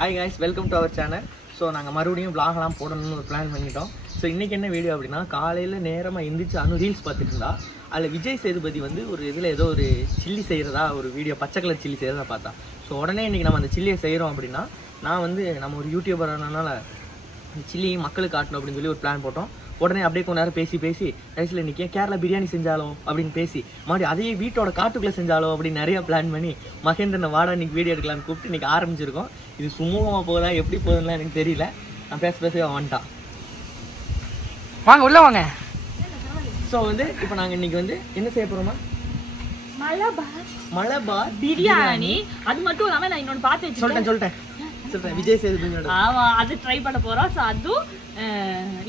Hi guys, welcome to our channel. So நாங்கள் மறுபடியும் vlogலாம் போடணும்னு ஒரு பிளான் பண்ணிட்டோம். ஸோ இன்றைக்கி என்ன வீடியோ அப்படின்னா, காலையில் நேரமாக எந்திரிச்சு ரீல்ஸ் பார்த்துட்டு இருந்தா அதில் விஜய் சேதுபதி வந்து ஒரு இதில் ஏதோ ஒரு சில்லி செய்கிறதா ஒரு வீடியோ, பச்சை கலர் சில்லி செய்கிறதா பார்த்தா. ஸோ உடனே இன்றைக்கி நம்ம அந்த சில்லியை செய்கிறோம் அப்படின்னா, நான் வந்து நம்ம ஒரு யூடியூபர் ஆனதுனால சில்லி மக்களுக்கு காட்டணும் அப்படின்னு சொல்லி ஒரு பிளான் போட்டோம். உடனே அப்படியே கொஞ்ச நேரம் பேசி கடைசியில் இன்றைக்கி கேரளா பிரியாணி செஞ்சாலும் அப்படின்னு பேசி மறுபடியும் அதையே வீட்டோட காட்டுக்குள்ளே செஞ்சாலும் அப்படின்னு நிறையா பிளான் பண்ணி மகேந்திரனை வாடா இன்றைக்கி வீடியோ எடுக்கலான்னு கூப்பிட்டு இன்றைக்கி ஆரம்பிச்சிருக்கோம். இது சுமூகமாக போகுதா எப்படி போகுதுன்னா எனக்கு தெரியல. நான் பேச வந்துட்டான். வாங்க உள்ள வாங்க. ஸோ வந்து இப்போ நாங்கள் இன்றைக்கி வந்து என்ன செய்ய போகிறோமா, மலபார் பிரியாணி. அது மட்டும் இல்லாம நான் இன்னொன்னு பார்த்து சொல்லிட்டேன் விஜய் சேதுபதியோட. ஆமா, அது ட்ரை பண்ண போறோம். ஸோ அதுவும்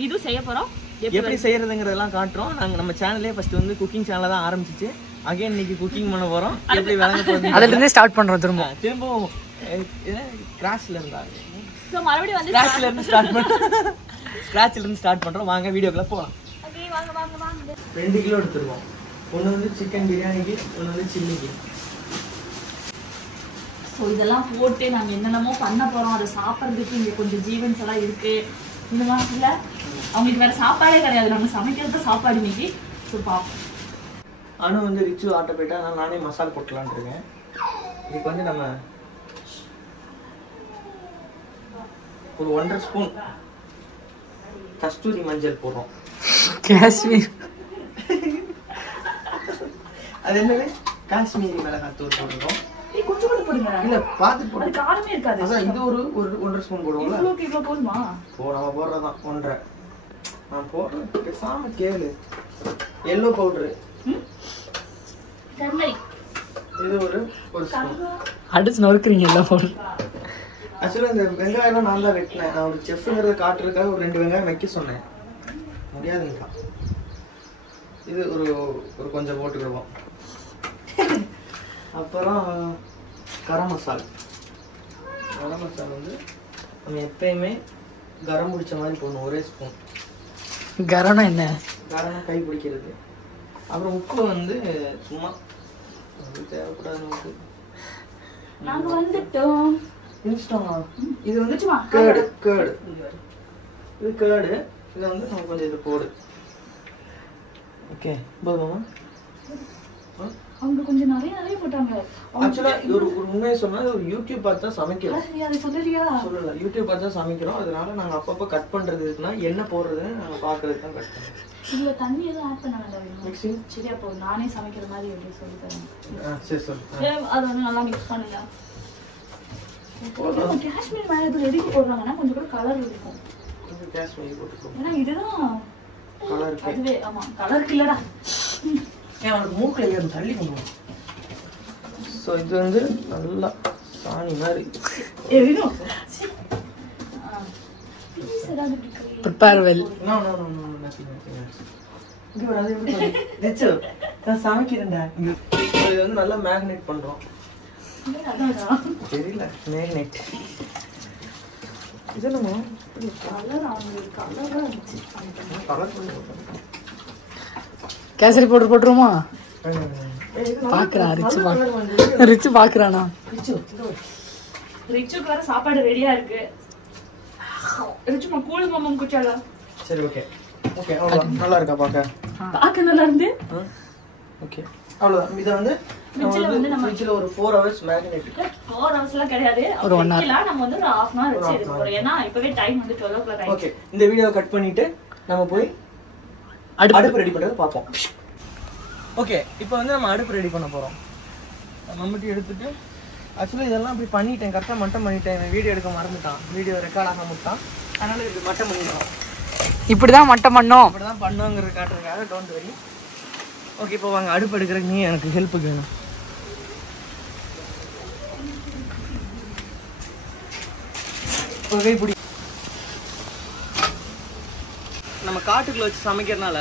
இதுவும் செய்ய போறோம். எப்படி செய்யறதுங்கிறதெல்லாம் காட்டுறோம். நாங்கள் நம்ம சேனல்லே ஃபர்ஸ்ட் வந்து குக்கிங் சேனலில் தான் ஆரம்பிச்சிச்சு. அகைன் இன்னைக்கு குக்கிங் பண்ண போகிறோம். எப்படி விளங்க போகுது அதுலேருந்து ஸ்டார்ட் பண்ணுறோம். திரும்பவும் கிராஷ்ல இருந்தா ஸோ மறுபடியும் வந்து ஸ்க்ராட்ச்ல இருந்து ஸ்டார்ட் பண்ணுறோம். வாங்க வீடியோக்குள்ள போகலாம். ஓகே, வாங்க வாங்க வாங்க. 2 கிலோ எடுத்துருவோம். ஒன்று வந்து சிக்கன் பிரியாணிக்கு, ஒன்று வந்து சில்லிக்கு. ஸோ இதெல்லாம் போட்டு நாங்கள் என்னென்னமோ பண்ண போகிறோம். அதை சாப்பிட்றதுக்கு இங்கே கொஞ்சம் ஜீவன்ஸ் எல்லாம் இருக்குது. இந்த மாதத்தில் அவங்களுக்கு வேறு சாப்பாடே கிடையாது. நாங்கள் சமைக்கிறது சாப்பாடு இன்னைக்கு. ஸோ பார்ப்போம். ஆனால் வந்து ரிச்சு ஆட்ட போயிட்டா நான் நானே மசாலா போட்டுலான் இருக்கேன். இதுக்கு வந்து நம்ம ஒரு 1.5 ஸ்பூன் கஸ்தூரி மஞ்சள் போடுறோம். காஷ்மீர் அது என்னது காஷ்மீரி மிளகாத்தூள் போடுறோம். கொஞ்சம் கூட போடுங்க. இல்ல பாத்து போடு. அது காரமே இருக்காது. அதான் இது ஒரு 1.5 ஸ்பூன் போடுவோம்ல. இவ்வளோ போதுமா? நம்ம போடுறதான் 1.5. நான் போடுறேன். பேசாம கேளு. எல்லோ பவுடர், டர்மரிக், இது ஒரு ஸ்பூன். அடிச்சு நொறுக்குறீங்க எல்லாம் போடுறேன். ஆக்சுவலாக இந்த வெங்காயம்லாம் நான் தான் வெட்டினேன். நான் ஒரு செஃப்ங்கிறத காட்டுறதுக்காக ஒரு 2 வெங்காயம் வைக்க சொன்னேன். முடியாதுங்களா? இது ஒரு கொஞ்சம் போட்டுக்கிடுவோம். அப்புறம் கரம் மசாலா வந்து நம்ம எப்பயுமே கரம் பிடிச்ச மாதிரி போடணும். ஒரே ஸ்பூன். கரம்னா என்ன? கரம் கை பிடிக்கிறது. அப்புறம் உப்பு வந்து சும்மா தேவைப்படாது உப்பு. நாங்கள் வந்துட்டோம். இது வந்து கேர்டு. இது கேர்டு. இதை வந்து நம்ம கொஞ்சம் இது போடு. ஓகே, போதுமா? அவங்க கொஞ்சம் நிறைய போட்டாங்க. ஆக்சுவலா இது ஒரு உண்மையை சொன்னா ஒரு யூடியூப் பார்த்து தான் சமைக்கிறோம். அதை சொல்லலையா? சொல்லல, யூடியூப் பார்த்து தான் சமைக்கிறோம். அதனால நாங்க அப்பப்போ கட் பண்றது இருக்குன்னா என்ன போடுறதுன்னு நாங்க பாக்குறதுக்கு தான் கட் பண்ணுறோம். இதுல தண்ணி எதுவும் ஆட் பண்ண வேண்டாம். மிக்சிங் சரியா போதும். நானே சமைக்கிற மாதிரி எப்படி சொல்லி தரேன். சரி சொல்லு. அதை வந்து நல்லா மிக்ஸ் பண்ணுங்க. காஷ்மீர் மேல இது ரெடிக்கு போடுறாங்கன்னா கொஞ்சம் கூட கலர் இருக்கும். காஷ்மீரி போட்டுக்கோ. ஏன்னா இதுதான் கலர் இருக்கு. அதுவே. ஆமா, கலருக்கு இல்லடா. ஏன் அவனுக்கு மூக்கில் ஏறும், தள்ளி கொண்டு வா. ஸோ இது வந்து நல்லா சாணி மாதிரி. Prepare well. இங்கே வராது. நான் சமைக்கிறேன்டா. இது வந்து நல்லா மேக்னேட் பண்ணுறோம். தெரியல, மேக்னேட். இது நம்ம கேசரி பவுடர் போட்டுருமா? பாக்குறான் ரிச்சு பாக்குறானா? ரிச்சுக்கு வர சாப்பாடு ரெடியா இருக்கு. ரிச்சுமா கூழ் மாமம் குச்சாலா? சரி, ஓகே ஓகே, அவ்வளோதான். நல்லா இருக்கா பார்க்க நல்லா இருந்து. ஓகே, அவ்வளோதான். இதை வந்து ஃப்ரிட்ஜில் ஒரு 4 hours மேரினேட். 4 hours கிடையாது, ஒரு 1 hour. நம்ம வந்து ஒரு 1/2 hour வச்சு எடுக்க போறோம். ஏன்னா இப்பவே டைம் வந்து 12 o'clock. ஓகே, இந்த வீடியோவை கட் பண்ணிட்டு நம்ம போய் அடுப்பு ரெடி பண்ணுறது பார்ப்போம். ஓகே, இப்போ வந்து நம்ம அடுப்பு ரெடி பண்ண போகிறோம். மம்முட்டி எடுத்துட்டு ஆக்சுவலாக இதெல்லாம் இப்படி பண்ணிட்டேன், கரெக்டாக மட்டம் பண்ணிட்டேன். வீடியோ எடுக்க மறந்துட்டான், வீடியோ ரெக்கார்ட் ஆக முட்டான். அதனால இப்படி மட்டம் பண்ணிடலாம். இப்படிதான் மட்டம் பண்ணோம், இப்படிதான் பண்ணுங்கிறது காட்டுறதுக்காக. Don't worry. ஓகே, இப்போ வாங்க அடுப்பு எடுக்கிறதுக்கு நீ எனக்கு ஹெல்ப்புக்கு வேணும். ஓகே, இப்படி நம்ம காட்டுக்குள்ள வச்சு சமைக்கிறதுனால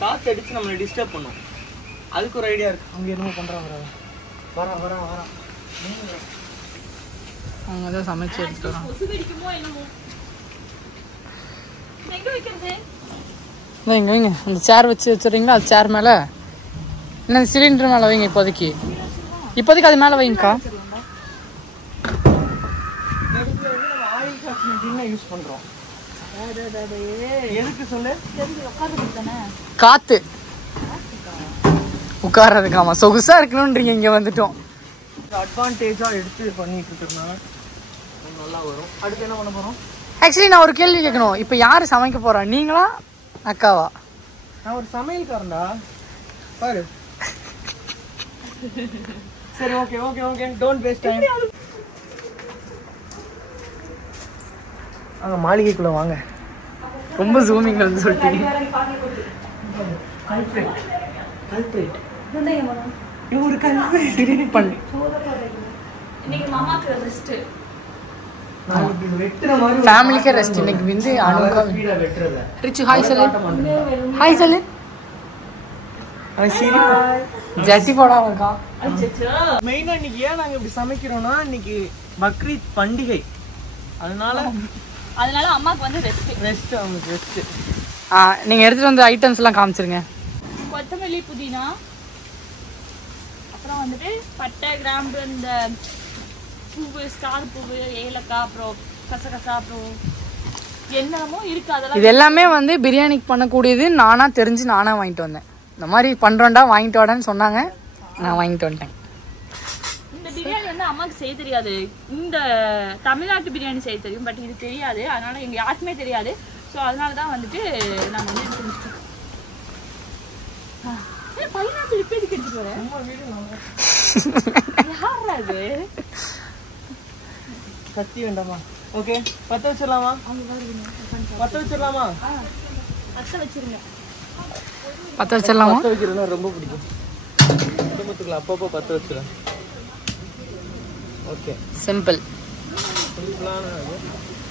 காற்று அடித்து நம்மளை டிஸ்டர்ப் பண்ணும். அதுக்கு ஒரு ஐடியா இருக்குது. அவங்க என்னமோ பண்ணுறாங்க. வரா அவங்க தான் சமைச்சு எடுத்துட்டு வரோம். வைங்க அந்த சேர் வச்சு வச்சுறீங்களா? அது சேர் மேலே என்ன சிலிண்டர் மேலே வைங்க. இப்போதைக்கு அது மேலே வைங்கக்கா. அது மேல வச்சிடலாம். ஓகே, இப்போ வந்து நம்ம அடுப்பு ரெடி பண்ண போகிறோம். அதுக்கு ஒரு ஐடியா இருக்குது. அவங்க என்னமோ பண்ணுறாங்க. வரா. அவங்க என்னமோ பண்ணுறாங்க. அவங்க என்னமோ பண்ணுறாங்க. வரா. வரா, வரா. நீங்க. வைங்க வைங்க அந்த சேர் வச்சு வச்சுறீங்களா? அது சேர் மேலே இப்போதைக்கு அது மேலே வைங்கக்கா. மாடி காசுனா யூஸ் பண்றோம். எதுக்கு சொல்லு? காத்து உட்கார்றதுக்காமா சொகுசா இருக்கணும்ன்றீங்க. இங்க வந்துட்டோம். அட்வான்டேஜா எடுத்து பண்ணிட்டு இருக்கறனால நல்லா வரும். அடுத்து என்ன பண்ண போறோம்? ஆக்சுவலி நான் ஒரு கேள்வி கேட்கணும். இப்போ யாரு சமைக்க போறா, நீங்களா அக்காவா? நான் ஒரு சமையல்காரன்டா பாரு. சரி okay okay okay don't waste time. அங்க மாளிகைக்குள்ள வாங்க. ரொம்ப ஜூமிங்ல வந்து சொல்லிட்டீங்க. கல்பிரேட் இது ஒரு கல்பிரேட் பண்ணு. இன்னைக்கு மாமாக்கு ரெஸ்ட். நாளைக்கு வெட்ற மாதிரி ஃபேமிலிக்கே ரெஸ்ட். இன்னைக்கு வந்து அனுகா ஸ்பீடா வெட்றல. ரிச்சு ஹாய் சொல்லு. ஹாய் சொல்லு. அது சரி. ஜட்டி போடாம இருக்கா. அச்சச்சோ. மெயினா இன்னைக்கு ஏன் நாங்க இப்படி சமைக்கிறோம்னா இன்னைக்கு பக்ரீத் பண்டிகை. அதனால அம்மாக்கு வந்து ரெஸ்ட். அவங்களுக்கு ரெஸ்ட். நீங்க எடுத்துட்டு வந்த ஐட்டம்ஸ் எல்லாம் காமிச்சிருங்க. கொத்தமல்லி, புதினா, அப்புறம் வந்துட்டு பட்டை, கிராம்பு, இந்த பூவு, ஸ்டார் பூவு, ஏலக்காய், அப்புறம் கசகசா, அப்புறம் என்னமோ இருக்கு. அதெல்லாம் இது எல்லாமே வந்து பிரியாணிக்கு பண்ணக்கூடியது. நானா தெரிஞ்சு நானா வாங்கிட்டு வந்தேன். இந்த மாதிரி பண்றோம்டா வாங்கிட்டு வாடான்னு சொன்னாங்க, நான் வாங்கிட்டு வந்துட்டேன். இந்த பிரியாணி வந்து அம்மாவுக்கு செய்ய தெரியாது. இந்த தமிழ்நாட்டு பிரியாணி செய்ய தெரியும், பட் இது தெரியாது. அதனால எங்க யாருக்குமே தெரியாது. ஸோ அதனால தான் வந்துட்டு நாங்கள் வந்து செஞ்சுட்டோம். பைனாப்பிள் இப்போ எதுக்கு எடுத்துட்டு வரேன்? யாரா அது? கத்தி வேண்டாமா? ஓகே பத்த வச்சிடலாமா? பத்த வச்சிடலாமா? பத்த வச்சிருங்க. பத்த வச்சிடலாமா? பத்த வைக்கிறதுனா ரொம்ப பிடிக்கும். குடும்பத்துக்குள்ள அப்பப்போ பத்த வச்சிடலாம். Okay simple. சிம்பிளான இது.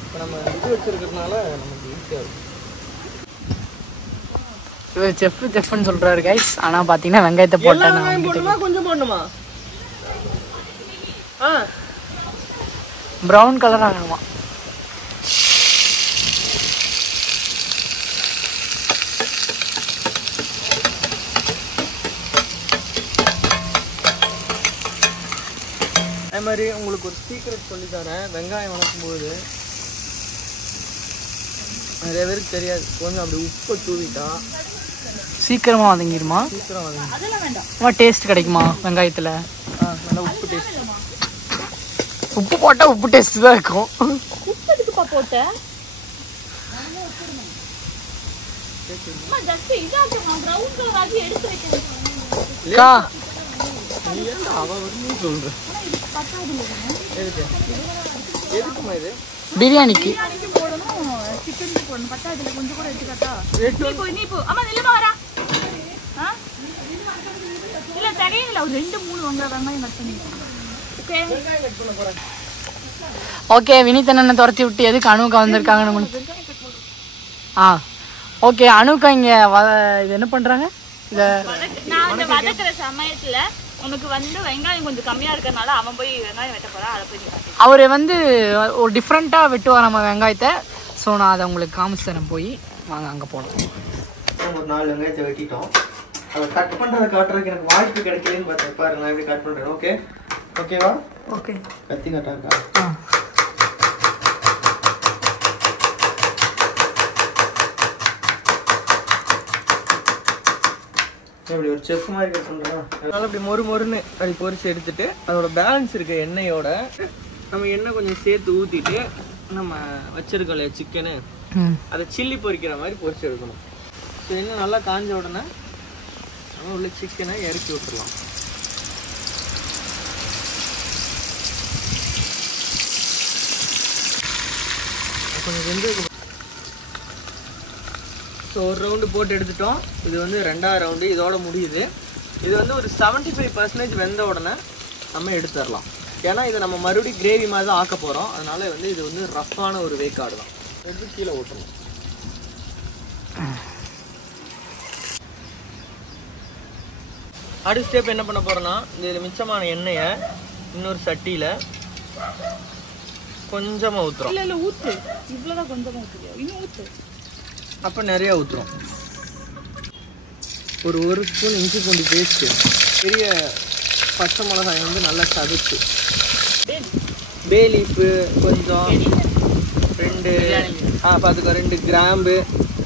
இப்போ நம்ம இது வச்சிருக்கிறதுனால நமக்கு ஈஸியாக இருக்கும். இவர் செஃப்னு சொல்றாரு கைஸ். ஆனா பாத்தீங்கன்னா வெங்காயத்தை போட்டேன். போடணுமா கொஞ்சம் போடணுமா? ப்ரௌன் கலர் ஆகணுமா? அதே மாதிரி உங்களுக்கு ஒரு சீக்ரெட் சொல்லி தரேன். வெங்காயம் வளர்க்கும் போது நிறைய பேருக்கு தெரியாது. கொஞ்சம் அப்படி உப்பை தூவிட்டா சீக்கிரமா வதங்கிடுமா? சீக்கிரம் வதங்கி அதெல்லாம் வேண்டாம். டேஸ்ட் கிடைக்குமா வெங்காயத்துல? நல்லா உப்பு டேஸ்ட். உப்பு போட்டா உப்பு டேஸ்ட் தான் இருக்கும். உப்பு எதுக்குப்பா போட்ட? அம்மா ஜஸ்ட் இதாக்குமா, ப்ரௌன் கலர் ஆகி எடுத்து வைக்கணும். அக்கா நீ ஏன்டா அவ வந்து சொல்ற? எதுக்குமா இது? பிரியாணிக்கு போடணும், சிக்கனுக்கு போடணும். பத்தா இதுல கொஞ்சம் கூட எடுத்துக்காட்டா? நீ போ. அம்மா இல்லமா வரா. இல்ல தெரியல. ஒரு 2-3 வெங்காயம் கட் பண்ணி. ஓகே பண்ண போறேன். ஓகே வினித் அண்ணனை துரத்தி விட்டு எதுக்கு அனுக்கா வந்திருக்காங்கன்னு. ஓகே அனுக்கா இங்க இது என்ன பண்றாங்க? நான் அந்த வதக்குற சமயத்துல உனக்கு வந்து வெங்காயம் கொஞ்சம் கம்மியா இருக்கறனால அவன் போய் வெங்காயம் வெட்ட போறான். அதை போய் அவரு வந்து ஒரு டிஃப்ரெண்டா வெட்டுவார் நம்ம வெங்காயத்தை. ஸோ நான் அதை உங்களுக்கு காமிச்சு தரேன். போய் வாங்க அங்கே போகலாம். ஒரு 4 வெங்காயத்தை வெட்டிட்டோம். அதை கட் பண்ணுறதை காட்டுறதுக்கு எனக்கு வாய்ப்பு கிடைக்கலன்னு பார்த்தேன். பாருங்க நான் எப்படி கட் பண்ணுறேன். ஓகே ஓகேவா? ஓகே கத்தி கட்டாக்கா. இப்படி ஒரு செஃப் மாதிரி கட் பண்ணுறோம். அதனால இப்படி மொறுன்னு அப்படி பொரிச்சு எடுத்துட்டு அதோட பேலன்ஸ் இருக்க எண்ணெயோட நம்ம எண்ணெய் கொஞ்சம் சேர்த்து ஊற்றிட்டு நம்ம வச்சிருக்கோம் இல்லையா சிக்கனு, அதை சில்லி பொரிக்கிற மாதிரி பொரிச்சு எடுக்கணும். ஸோ எண்ணெய் நல்லா காஞ்ச உடனே நம்ம உள்ள சிக்கனை இறக்கி விட்டுருலாம். கொஞ்சம் வெந்ததுக்கு ஸோ ஒரு ரவுண்டு போட்டு எடுத்துட்டோம். இது வந்து 2வது ரவுண்டு இதோட முடியுது. இது வந்து ஒரு 75% வெந்த உடனே நம்ம எடுத்துடலாம். ஏன்னா இதை நம்ம மறுபடியும் கிரேவி மாதிரி தான் ஆக்க போகிறோம். அதனால வந்து இது வந்து ரஃப்பான ஒரு வேக்காடு தான். எடுத்து கீழே ஓட்டணும். அடுத்த ஸ்டெப் என்ன பண்ண போகிறோன்னா, இதில் மிச்சமான எண்ணெயை இன்னொரு சட்டியில் கொஞ்சமாக ஊற்றுறோம். இல்லை ஊற்று, இவ்வளோதான் கொஞ்சமாக ஊற்றுறியா? இன்னும் ஊற்று. அப்போ நிறையா ஊற்றுறோம். ஒரு ஸ்பூன் இஞ்சி பூண்டு பேஸ்ட்டு, பெரிய பச்சை மிளகாய் வந்து நல்லா சதுச்சு, பே லீஃபு கொஞ்சம், பார்த்துக்கோ 2 கிராம்பு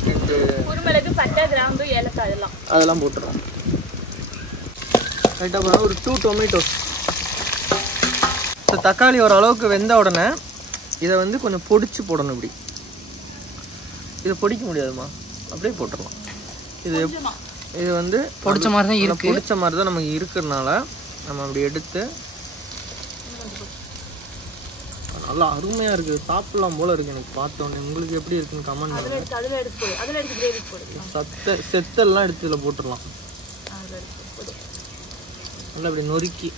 2 குருமிளகு பட்டை கிராம்பு ஏலக்காய் அதெல்லாம் போட்டுடலாம். ரைட்டாக போனால் ஒரு 2 டொமேட்டோஸ். ஸோ தக்காளி ஓரளவுக்கு வெந்த உடனே இதை வந்து கொஞ்சம் பொடிச்சு போடணும். இப்படி இதை பொடிக்க முடியாதுமா, அப்படியே போட்டுடலாம். இது வந்து பொடிச்ச மாதிரி தான் இருக்கு. பொடிச்ச மாதிரி தான் நமக்கு இருக்கிறதுனால நம்ம அப்படி எடுத்து நல்லா அருமையாக இருக்குது. சாப்பிடலாம் போல இருக்குது எனக்கு பார்த்தோன்னே. உங்களுக்கு எப்படி இருக்குன்னு கமெண்ட் பண்ணுங்க. செத்தெல்லாம் எடுத்து இதில் போட்டுடலாம். நல்லா இப்படி நொறுக்கி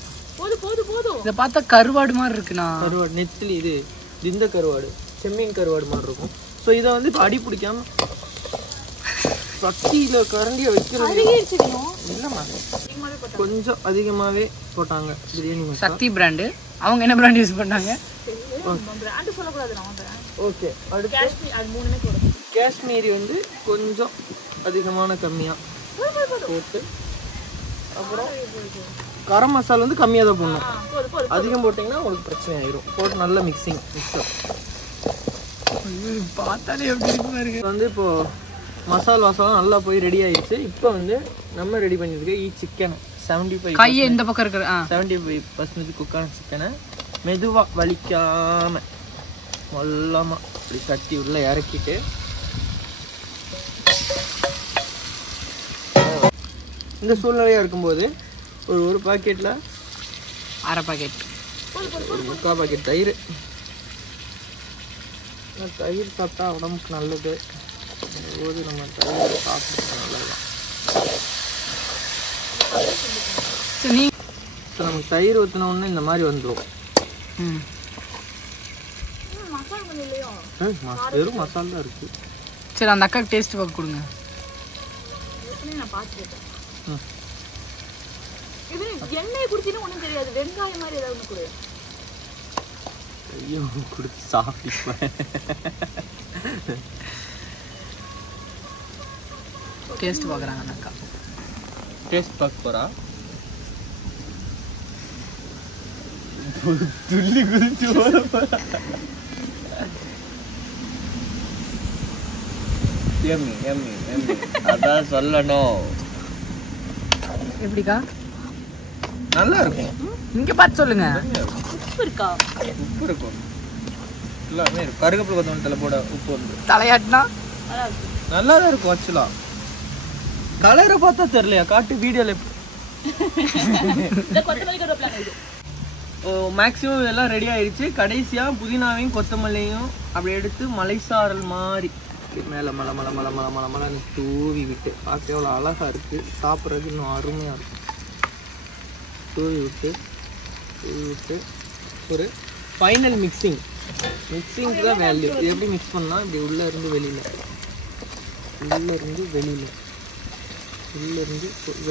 இதை பார்த்தா கருவாடு மாதிரி இருக்குண்ணா. கருவாடு நெத்திலி, இது இந்த கருவாடு செம்மீன் கருவாடு மாதிரி இருக்கும். ஸோ இதை வந்து இப்போ அடி பிடிக்காம சட்டியில் கரண்டியை வைக்கிறது இல்லைம்மா, கொஞ்சம் அதிகமாகவே போட்டாங்க பிரியாணி மசாலா. சக்தி பிராண்டு. அவங்க என்ன பிராண்ட் யூஸ் பண்ணாங்க? ஓகே. அடுத்து காஷ்மீரி வந்து கொஞ்சம் அதிகமான கம்மியாக போட்டு, அப்புறம் கரம் மசாலா வந்து கம்மியாக தான் போடணும். அதிகம் போட்டிங்கன்னா உங்களுக்கு பிரச்சனை ஆயிரும். போட்டு நல்ல மிக்சர் பார்த்தாலே எப்படி இருக்கு. வந்து இப்போது மசாலா வாசலாம் நல்லா போய் ரெடி ஆயிடுச்சு. இப்போ வந்து நம்ம ரெடி பண்ணியிருக்க சிக்கனை 75 கையை இந்த பக்கம் இருக்கிற 75% குக்கான சிக்கனை மெதுவாக வலிக்காமல் மொல்லமாக இப்படி கட்டி உள்ள இறக்கிட்டு இந்த சூழ்நிலையாக இருக்கும்போது ஒரு பாக்கெட்டில் அரை பாக்கெட், ஒரு 3/4 பாக்கெட் தயிர். தயிர் சாப்பிட்டா உடம்புக்கு நல்லது. போது நம்ம தயிர் சாப்பிட்டு நல்லதுதான். ஸோ நமக்கு தயிர் ஊற்றினோடனே இந்த மாதிரி வந்துடும். வெறும் மசாலா தான் இருக்குது. சரி, அந்த அக்காவுக்கு டேஸ்ட் பார்க்க கொடுங்க. எண்ணெய் குடிச்சின்னு ஒன்றும் தெரியாது. வெங்காயம் மாதிரி ஏதாவது கொடு. ஐயோ கொடுத்து சாப்பிட்டு டேஸ்ட் பார்க்குறாங்க அந்த அக்கா. டேஸ்ட் பார்க்க போகிறா. துள்ளி குதிச்சு அதான் சொல்லணும். எப்படிக்கா? நல்லா இருக்கும். இங்க பார்த்து சொல்லுங்க. உப்பு இருக்கா? உப்பு இருக்கும். எல்லாமே இருக்கும். கருவேப்பிலை கொத்தமல்லி போட உப்பு வந்து தலையாட்டினா நல்லா தான் இருக்கும். ஆக்சுவலா கலரை பார்த்தா தெரியலையா? காட்டு வீடியோல மேக்ஸிமம் இதெல்லாம் ரெடி ஆயிடுச்சு. கடைசியாக புதினாவையும் கொத்தமல்லியும் அப்படி எடுத்து மலைசாரல் மாதிரி மேலே மலை மலை மலை மலை மலை மலைன்னு தூவி விட்டு பார்க்க எவ்வளோ அழகாக இருக்குது. சாப்பிட்றதுக்கு இன்னும் அருமையாக இருக்கும். தூவி விட்டு ஒரு ஃபைனல் மிக்சிங்க்கு தான் வேல்யூ. இது எப்படி மிக்ஸ் பண்ணால் இப்படி உள்ளே இருந்து வெளியில்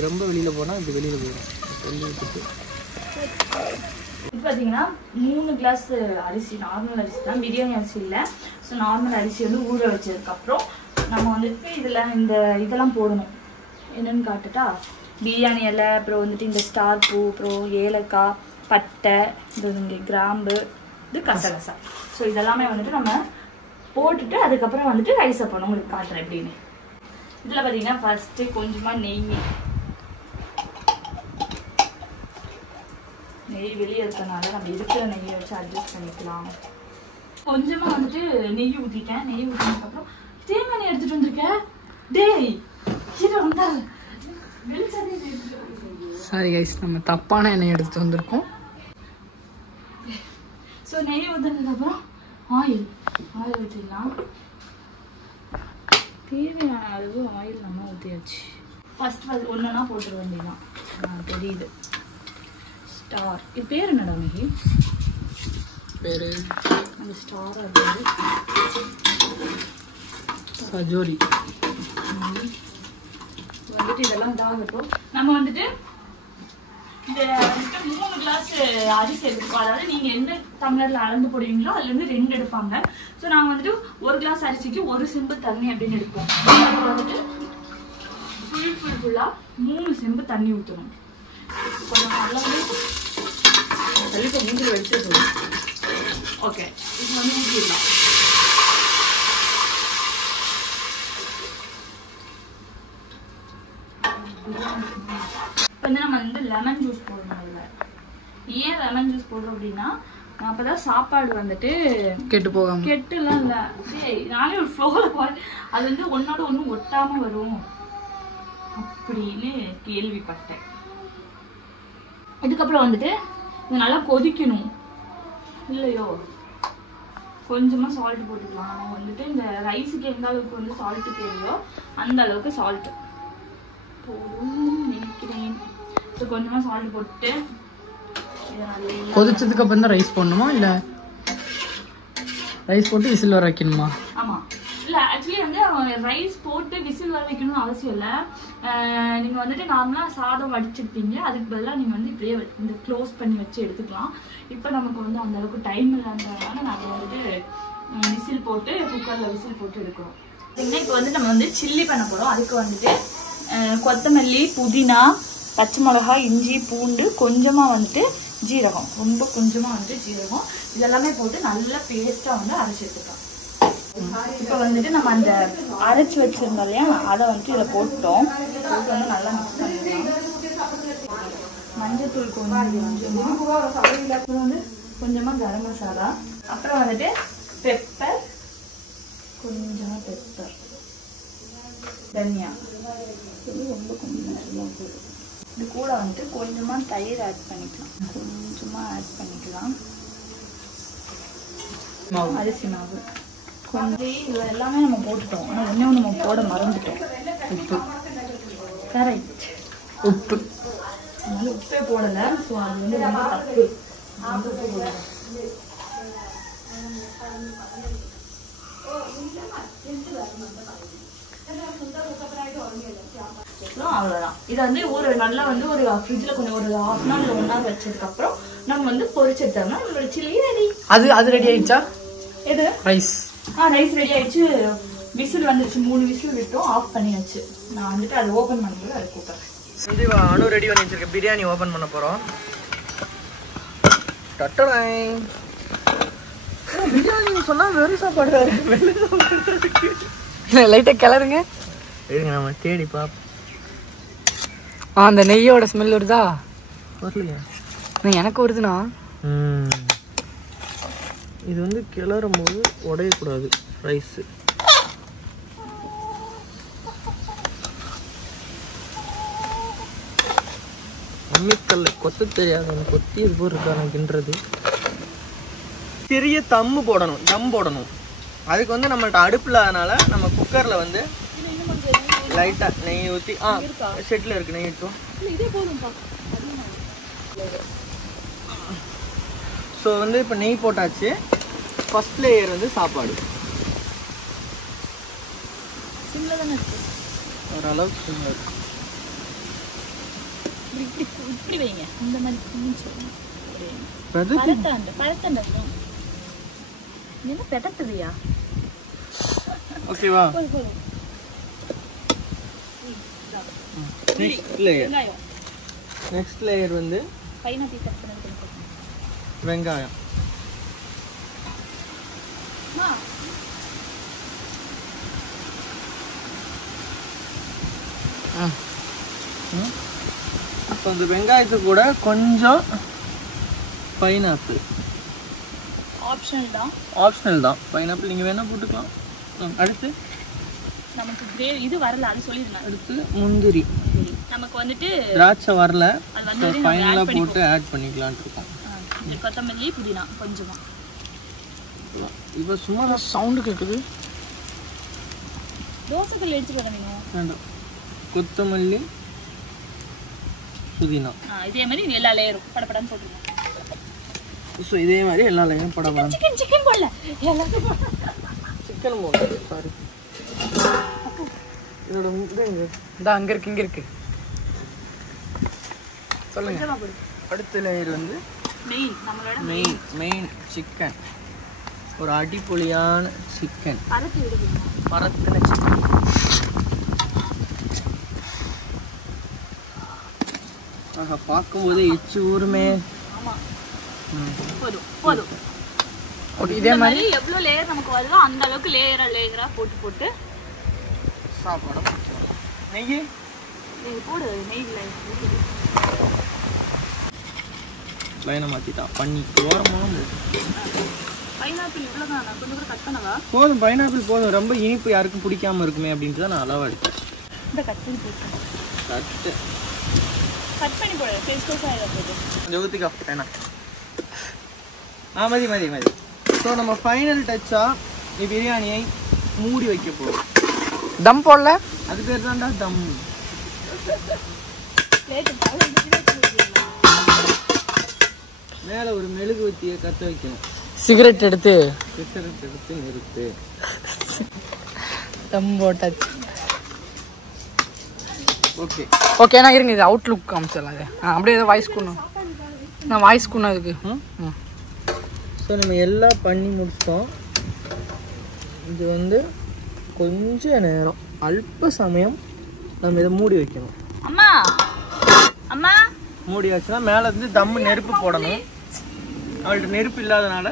ரொம்ப வெளியில் போனால் இப்படி வெளியில் போயிடும். சொல்லி விட்டுட்டு இப்போ பார்த்தீங்கன்னா 3 கிளாஸ் அரிசி, நார்மல் அரிசி தான், பிரியாணி அரிசி இல்லை. ஸோ நார்மல் அரிசி வந்து ஊற வச்சதுக்கப்புறம் நம்ம வந்துட்டு இதெல்லாம் போடணும். என்னென்னு காட்டுட்டா, பிரியாணி இலை, அப்புறம் வந்துட்டு இந்த ஸ்டார் பூ, அப்புறம் ஏலக்காய், பட்டை, இங்கே கிராம்பு, இது கசகசா. ஸோ இதெல்லாமே வந்துட்டு நம்ம போட்டுட்டு அதுக்கப்புறம் வந்துட்டு ரைஸை பண்ண உங்களுக்கு காட்டுறேன் எப்படின்னு. இதில் பார்த்தீங்கன்னா ஃபஸ்ட்டு கொஞ்சமாக நெய் வெளியே இருக்கனால நம்ம இருக்கிற நெய்யை வச்சு அட்ஜஸ்ட் பண்ணிக்கலாம். கொஞ்சமாக வந்துட்டு நெய் ஊற்றிட்டேன். நெய் ஊற்றினதுக்கப்புறம் தேங்காய் எண்ணெய் எடுத்துகிட்டு வந்திருக்கேன். டேய் கீழே வந்தா சாரி கைஸ், நம்ம தப்பான எண்ணெய் எடுத்துட்டு வந்திருக்கோம். ஸோ நெய் ஊற்றினதுக்கப்புறம் ஆயில் ஊற்றிடலாம். தேவையான அளவு ஆயில் நம்ம ஊற்றியாச்சு. ஃபர்ஸ்ட் ஒன்றுனா போட்டுற வேண்டியதான். தெரியுது ஸ்டார். இது பேர் என்னடா மிகி? பேரு அந்த ஸ்டார் அது சஜோரி. வந்துட்டு இதெல்லாம் இதாகட்டும். நம்ம வந்துட்டு இந்த 3 கிளாஸ் அரிசி எடுத்துக்கோ. அதாவது நீங்கள் எந்த டம்ளரில் அளந்து போடுவீங்களோ அதுலேருந்து 2 எடுப்பாங்க. ஸோ நாங்கள் வந்துட்டு 1 கிளாஸ் அரிசிக்கு 1 செம்பு தண்ணி அப்படின்னு எடுப்போம். அதுக்கு வந்துட்டு ஃபுல்லாக 3 செம்பு தண்ணி ஊற்றணும். கொஞ்சம் நல்லா கண்டிப்பாக மூஞ்சில் வச்சு ஓகே. இப்போ வந்து ஊற்றிடலாம். வந்து லெமன் ஜூஸ் போடணும். அதில் ஏன் லெமன் ஜூஸ் போடுறோம் அப்படின்னா அப்பதான் சாப்பாடு வந்துட்டு கெட்டுலாம் இல்லை, நானே ஒரு ஃப்ளோவில் போகிறேன், அது வந்து ஒன்னோட ஒன்றும் ஒட்டாம வரும் அப்படின்னு கேள்விப்பட்டேன். இதுக்கப்புறம் வந்துட்டு இது நல்லா கொதிக்கணும் இல்லையோ, கொஞ்சமா சால்ட் போட்டுக்கலாம். நம்ம வந்துட்டு இந்த ரைஸுக்கு எந்த அளவுக்கு வந்து சால்ட் தேவையோ அந்த அளவுக்கு சால்ட் போடும் நினைக்கிறேன். ஸோ கொஞ்சமா சால்ட் போட்டு கொதிச்சதுக்கு அப்புறம் தான் ரைஸ் போடணுமா இல்ல ரைஸ் போட்டு விசில் வர வைக்கணுமா? ஆமா, இல்ல ஆக்சுவலி வந்து ரைஸ் போட்டு விசில் வர வைக்கணும்னு அவசியம் இல்லை. நீங்க வந்துட்டு நார்மலா சாதம் வடிச்சிருப்பீங்க, அதுக்கு பதிலாக நீங்க வந்து இப்படியே இந்த க்ளோஸ் பண்ணி வச்சு எடுத்துக்கலாம். இப்போ நமக்கு வந்து அந்த அளவுக்கு டைம் இல்லைன்றதுனால நாங்கள் வந்துட்டு விசில் போட்டு குக்கர்ல விசில் போட்டு எடுக்கிறோம். இப்போ வந்து நம்ம வந்து சில்லி பண்ண போறோம். அதுக்கு வந்துட்டு கொத்தமல்லி, புதினா, பச்சை மிளகாய், இஞ்சி, பூண்டு, கொஞ்சமா வந்துட்டு ஜீரகம், ரொம்ப கொஞ்சமா வந்துட்டு ஜீரகம், இதெல்லாமே போட்டு நல்லா பேஸ்டா வந்து அரைச்சி எடுத்துக்கலாம். இப்போ வந்துட்டு நம்ம அந்த அரைச்சி வச்சிருந்தோம் இல்லையா, அதை வந்துட்டு இதில் போட்டோம். போட்டு வந்து நல்லா மிக்ஸ் பண்ணிடலாம். மஞ்சத்தூள் கொஞ்சமா, அப்புறம் வந்து கொஞ்சமா கரம் மசாலா, அப்புறம் வந்துட்டு பெப்பர், கொஞ்சமா பெப்பர், தனியா, இது ரொம்ப கொஞ்சமா. இது கூட வந்துட்டு கொஞ்சமா தயிர் ஆட் பண்ணிக்கலாம், கொஞ்சமா ஆட் பண்ணிக்கலாம். அரிசி மாவு கொஞ்சம், இதில் எல்லாமே நம்ம போட்டுட்டோம். ஆனால் இன்னும் நம்ம போட மறந்துட்டோம், உப்பு. கரெக்ட், உப்பு. அதனால உப்பே போடலை. ஸோ அது வந்து ரொம்ப தப்பு, உப்பு போடலை. அவ்வளோதான். இதை வந்து நல்லா வந்து ஒரு ஃப்ரிட்ஜில் கொஞ்சம் ஒரு 1/2 hour இல்லை 1 hour வச்சதுக்கப்புறம் நம்ம வந்து பொரிச்செடுத்தோம்னா நம்மளோட சில்லி ரெடி. அது ரெடி ஆயிடுச்சா? எது? ரைஸ். ரைஸ் ரெடி ஆயிடுச்சு. விசில் வந்துருச்சு, 3 விசில் விட்டோம், ஆஃப் பண்ணியாச்சு. நான் வந்துட்டு அதை ஓப்பன் பண்ணும்போது அதை கூப்பிட்றேன். சஞ்சீவா அனு ரெடி பண்ணி வச்சிருக்க பிரியாணி ஓப்பன் பண்ண போகிறோம். பிரியாணி சொன்னால் வெறும் சாப்பாடு லைட்டாக கிளறுங்க. இருங்க நம்ம தேடி பார்ப்போம். அந்த நெய்யோட ஸ்மெல் வருதா? வரலையா? எனக்கு வருதுண்ணா. இது வந்து கிளறும் போது உடையக்கூடாது ரைஸு. அம்மிக்கல்ல கொத்த தெரியாது, கொத்தி இது போல் இருக்கா எனக்குன்றது. பெரிய தம் போடணும். அதுக்கு வந்து நம்மள்ட்ட அடுப்பில், அதனால நம்ம குக்கரில் வந்து லைட்டாக நெய் ஊற்றி செட்டில் இருக்கு நெய் ஊற்றும். ஸோ வந்து இப்போ நெய் போட்டாச்சு. ஃபர்ஸ்ட் லேயர் வந்து சாப்பாடு ஓரளவுக்கு சிம்மில் இருக்கு. இப்படி வைங்க, இந்த மாதிரி என்ன பெட்டத்துறியா? ஓகேவா? நெக்ஸ்ட் லேயர் வந்து வெங்காயம். அப்போ அந்த வெங்காயத்துக்கு கூட கொஞ்சம் பைனாப்பிள். ஆப்ஷனல் தான் பைனாப்பிள், நீங்கள் வேணால் போட்டுக்கலாம். அடுத்து நமக்கு கிரேவி இது வரல, அது சொல்லிருந்தேன். அடுத்து முந்திரி. நமக்கு வந்துட்டு திராட்சை வரல, ஃபைனலாக போட்டு ஆட் பண்ணிக்கலான் இருக்கோம். கொத்தமல்லி, புதினா கொஞ்சமா. இப்போ சும்மா சவுண்டு கேட்குது. தோசைக்கல் எடுத்துட்டு வர வேணும். கொத்தமல்லி, புதினா, இதே மாதிரி எல்லா லேயரும் படப்படன்னு போட்டுருவோம். ஸோ இதே மாதிரி எல்லா லேயரும் படப்படம். சிக்கன் போடல, சிக்கன் போடல, சாரி. இதோட அங்க இருக்கு சொல்லுங்க. அடுத்த லேயர் வந்து மெயின் சிக்கன். ஒரு அடிப்பொலியான சிக்கன், பரத்தின சிக்கன். பார்க்கும்போது எச்சு ஊருமே. இதே மாதிரி எவ்வளவு லேயர் நமக்கு வருதோ அந்த அளவுக்கு லேயரா போட்டு சாப்பாடு. நெய் போடு நெய்ல லைனை மாற்றிட்டா பண்ணி ஓரமாக பைனாப்பிள் இவ்வளோதான் நான் கொஞ்சம் கூட கட் பண்ணவா போதும். பைனாப்பிள் போதும். ரொம்ப இனிப்பு யாருக்கும் பிடிக்காம இருக்குமே அப்படின்ட்டு தான் நான் அளவாக எடுத்தேன். இந்த கட் பண்ணி போட்டேன் கட் பண்ணி போடு ஃபேஸ் கோஸ் ஆயிட போகுது கொஞ்சம் ஊற்றிக்கா வேணா. மதி மதி மதி. ஸோ நம்ம ஃபைனல் டச்சாக பிரியாணியை மூடி வைக்க போகிறோம். தம் போடல, அது பேர் தான்டா தம். மேலே ஒரு மெழுகு வத்தியை கற்ற வைக்கணும். சிகரெட் எடுத்து நிறுத்து. தம் போட்டாச்சு. ஓகே ஓகே நான் இருங்க, இது அவுட்லுக் காமிச்சிடலாம். அப்படியே ஏதோ வாய்ஸ் கூடணும், நான் வாய்ஸ் கூடணும் அதுக்கு. ஸோ நம்ம எல்லாம் பண்ணி முடிச்சிட்டோம். இது வந்து கொஞ்ச நேரம் அல்ப சமயம் நம்ம இதை மூடி வைக்கணும். அம்மா அம்மா மூடி வச்சுன்னா மேலே இருந்து தம்மு நெருப்பு போடணும். அவள்கிட்ட நெருப்பு இல்லாதனால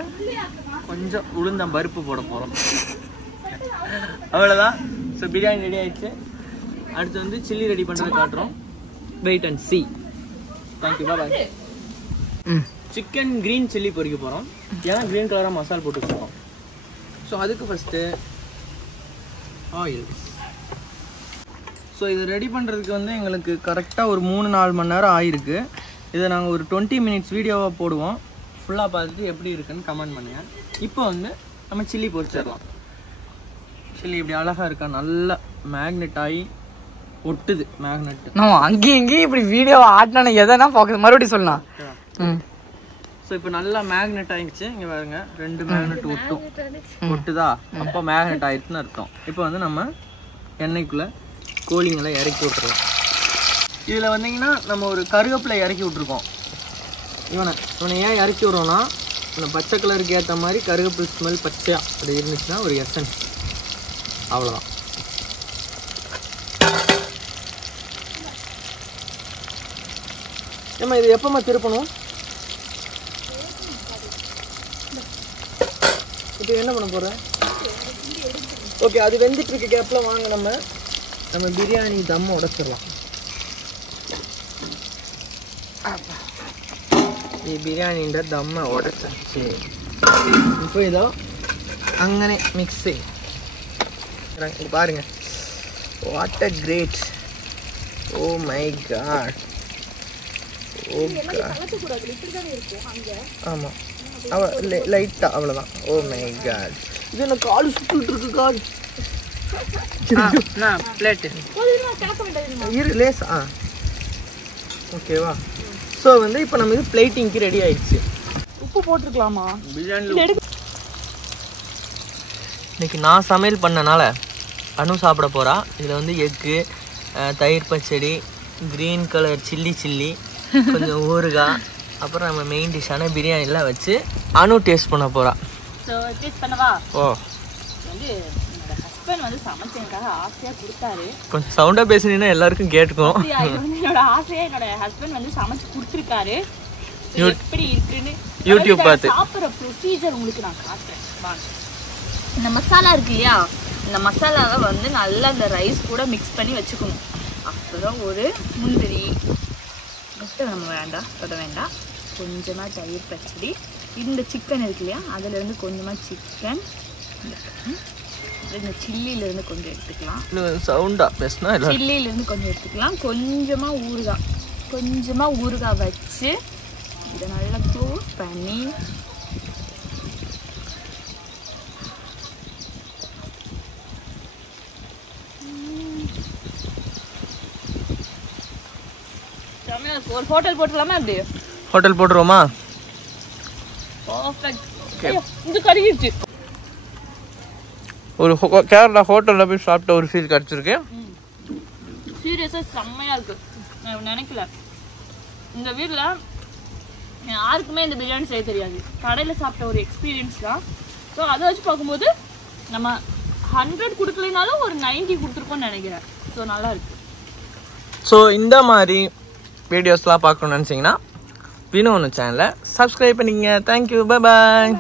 கொஞ்சம் உளுந்தம் பருப்பு போட போகிறோம். அவ்வளோதான். ஸோ பிரியாணி ரெடி ஆயிடுச்சு. அடுத்து வந்து சில்லி ரெடி பண்ணுறது காட்டுறோம். Wait and see. Thank you, bye. Chicken green chilli பொரிக்க போகிறோம். ஏன்னா க்ரீன் கலராக மசாலா போட்டு வச்சுருக்கோம். ஸோ அதுக்கு ஃபஸ்ட்டு ஆயில். ஸோ இது ரெடி பண்ணுறதுக்கு வந்து எங்களுக்கு கரெக்டாக ஒரு 3-4 மணி நேரம் ஆகிருக்கு. இதை நாங்கள் ஒரு 20 மினிட்ஸ் வீடியோவாக போடுவோம். ஃபுல்லாக பார்த்துட்டு எப்படி இருக்குன்னு கமெண்ட் பண்ணுங்கள். இப்போ வந்து நம்ம சில்லி பொரிச்சிடலாம். சில்லி இப்படி அழகாக இருக்கா, நல்லா மேக்னெட் ஆகி ஒட்டுது. மேக்னெட் நான் அங்கேயும் இங்கேயும் இப்படி வீடியோ ஆட்டினா எதனா பார்க்குது, மறுபடியும் சொல்லலாம். ஸோ இப்போ நல்லா மேக்னெட் ஆகிடுச்சு. இங்கே பாருங்க, 2 மேக்னெட் ஒட்டுதா, அப்போ மேக்னெட் ஆகிடுச்சுன்னு அர்த்தம். இப்போ வந்து நம்ம எண்ணெய்க்குள்ளே கோழிங்களை இறக்கி விட்டுருவோம். இதில் வந்தீங்கன்னா நம்ம ஒரு கருவேப்பிலை இறக்கி விட்ருக்கோம். இவனை ஏன் இறக்கி விட்றோன்னா, இந்த பச்சை கலருக்கு ஏற்ற மாதிரி கருவேப்பிலை ஸ்மெல் பச்சையாக அப்படி இருந்துச்சுன்னா ஒரு எசன்ஸ். அவ்வளோதான். ஏம்மா இது எப்போம்மா திருப்பணும்? இப்போ என்ன பண்ண போகிறேன்? ஓகே, அது வெந்துட்டு இருக்க கேப்பில் வாங்க நம்ம பிரியாணி தம்மை உடைச்சிடலாம். பிரியாணின்ற தம்மை உடைச்சாச்சு. இப்போ இதோ அங்கனே மிக்ஸி பாருங்க. What a great. Oh my god. ஆமாம், லைட்டாக அவ்வளோதான். Oh my god. இது என்ன கால் சுட்டுட்டு இருக்கு கால். பிளேட்டு இரு லேஸ். ஓகேவா? ஸோ வந்து இப்போ நம்ம இது பிளேட்டிங்க்கு ரெடி ஆயிடுச்சு. உப்பு போட்டிருக்கலாமா பிரியாணி? இன்னைக்கு நான் சமையல் பண்ணனால அனு சாப்பிட போகிறா. இதில் வந்து எக்கு, தயிர் பச்சடி, க்ரீன் கலர் சில்லி, கொஞ்சம் ஊறுகாய், அப்புறம் நம்ம மெயின் டிஷ்ஷான பிரியாணிலாம் வச்சு அனு டேஸ்ட் பண்ண போகிறா. ஸோ டேஸ்ட் பண்ணவா? ஓ, வந்து என்னோட ஹஸ்பண்ட் வந்து சமைச்சு எனக்காக ஆசையாக கொடுத்தாரு. கொஞ்சம் சவுண்டாக பேசுனீங்கன்னா எல்லாருக்கும் கேட்டுக்கும். என்னோட ஆசையாக என்னோட ஹஸ்பண்ட் வந்து சமைச்சு கொடுத்துருக்காரு. எப்படி இருக்குன்னு யூடியூப் பார்த்து சாப்பிட்ற ப்ரொசீஜர் உங்களுக்கு நான் காட்டுறேன் வாங்க. இந்த மசாலா இருக்கு இல்லையா, இந்த மசாலாவை வந்து நல்லா இந்த ரைஸ் கூட மிக்ஸ் பண்ணி வச்சுக்கணும். அப்புறம் ஒரு முந்திரி, முட்டை நம்ம வேண்டாம், தொட வேண்டாம், கொஞ்சமாக தயிர் பச்சடி, இந்த சிக்கன் இருக்கு இல்லையா அதுலேருந்து கொஞ்சமாக சிக்கன், இந்த சில்லியிலேருந்து கொஞ்சம் எடுத்துக்கலாம். சவுண்டாக பேசினா சில்லியிலேருந்து கொஞ்சம் எடுத்துக்கலாம். கொஞ்சமாக ஊறுகாய் வச்சு இதை நல்லா க்ளோஸ் பண்ணி ஒரு ஹோட்டல் போட்டுலாமா? அப்படி ஹோட்டல் போட்டுருவோமா? இது கருகிடுச்சு. ஒரு கேரளா ஹோட்டலில் போய் சாப்பிட்ட ஒரு ஃபீல் கிடச்சிருக்கு. சீரியஸாக செம்மையாக இருக்குது. நான் நினைக்கல இந்த வீட்டில் யாருக்குமே இந்த பிரியாணி செய்ய தெரியாது. கடையில் சாப்பிட்ட ஒரு எக்ஸ்பீரியன்ஸ் தான். ஸோ அதை வச்சு பார்க்கும்போது நம்ம 100 கொடுக்கலைனாலும் ஒரு 90 கொடுத்துருக்கோன்னு நினைக்கிறேன். ஸோ நல்லா இருக்குது. ஸோ இந்த மாதிரி வீடியோஸ்லாம் பார்க்கணுன்னு நினச்சிங்கன்னா வினோன்னு சேனலை சப்ஸ்கிரைப் பண்ணிக்கங்க. Thank you, bye bye.